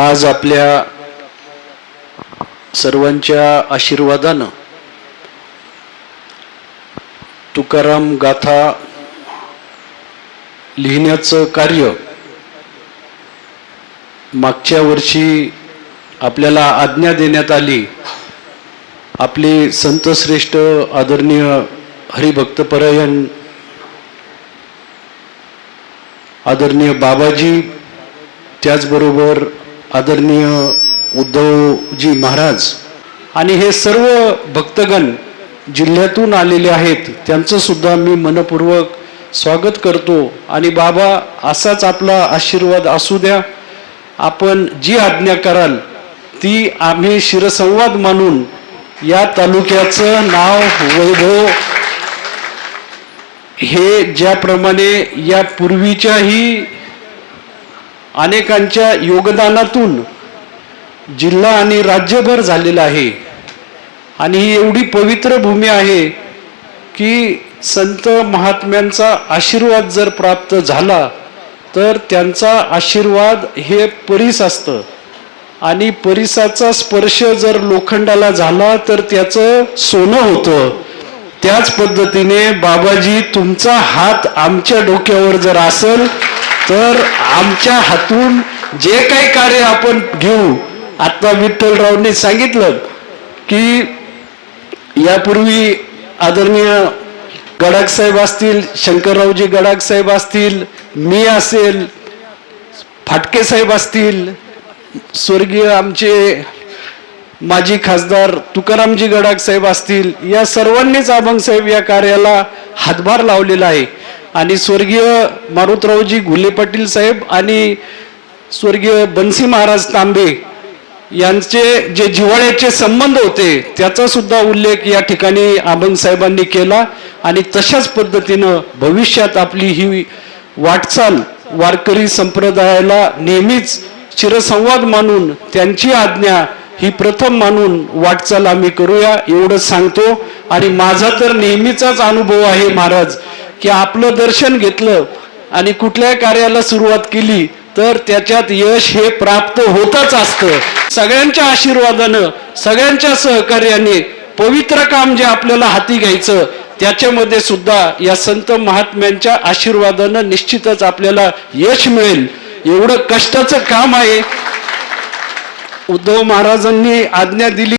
आज आपल्या सर्वांच्या आशीर्वादानं तुकाराम गाथा लिहिण्याचं कार्य मागच्या वर्षी आपल्याला आज्ञा देण्यात आली। आपले संत श्रेष्ठ आदरणीय हरिभक्तपरायण आदरणीय बाबाजी, त्याचबरोबर आदरणीय उद्धवजी महाराज आणि हे सर्व भक्तगण जिल्ह्यातून आलेले आहेत, त्यांचं सुद्धा मी मनपूर्वक स्वागत करतो। आणि बाबा, असाच आपला आशीर्वाद असू द्या। आपण जी आज्ञा कराल ती आम्ही शिरसंवाद मानून या तालुक्याचं नाव वैभव हे ज्याप्रमाणे या पूर्वीच्याही अनेकांच्या योगदानातून जिल्हा आणि राज्यभर झालेला आहे आणि ही एवढी पवित्र भूमी आहे की संत महात्म्यांचा आशीर्वाद जर प्राप्त झाला तर त्यांचा आशीर्वाद हे परीस असतं आणि परीसाचा स्पर्श जर लोखंडाला झाला तर त्याचं सोनं होतं। त्याच पद्धतीने बाबाजी, तुमचा हात आमच्या डोक्यावर जर असेल तर आमच्या हातून जे काही कार्य आपण घेऊ। आता विठ्ठलरावने सांगितलं की यापूर्वी आदरणीय गडाख साहेब असतील, शंकररावजी गडाख साहेब असतील, मी असेल, फाटके साहेब असतील, स्वर्गीय आमचे माजी खासदार तुकारामजी गडाख साहेब असतील, या सर्वांनीच अभंग साहेब या कार्याला हातभार लावलेला आहे। आणि स्वर्गीय मारुतरावजी घुले पाटील साहेब आणि स्वर्गीय बन्सी महाराज तांबे यांचे जे जिव्हाळ्याचे संबंध होते त्याचा सुद्धा उल्लेख या ठिकाणी अभंग साहेबांनी केला। आणि तशाच पद्धतीनं भविष्यात आपली ही वाटचाल वारकरी संप्रदायाला नेहमीच चिरसंवाद मानून त्यांची आज्ञा ही प्रथम मानून वाटचाल आम्ही करूया, एवढंच सांगतो। आणि माझा तर नेहमीचाच अनुभव आहे महाराज की आपलं दर्शन घेतलं आणि कुठल्या कार्याला सुरुवात केली तर त्याच्यात यश हे प्राप्त होतच असतं। सगळ्यांच्या आशीर्वादानं, सगळ्यांच्या सहकार्याने पवित्र काम जे आपल्याला हाती घ्यायचं त्याच्यामध्ये सुद्धा या संत महात्म्यांच्या आशीर्वादानं निश्चितच आपल्याला यश मिळेल। एवढं कष्टाचं काम आहे। उद्धव महाराजांनी आज्ञा दिली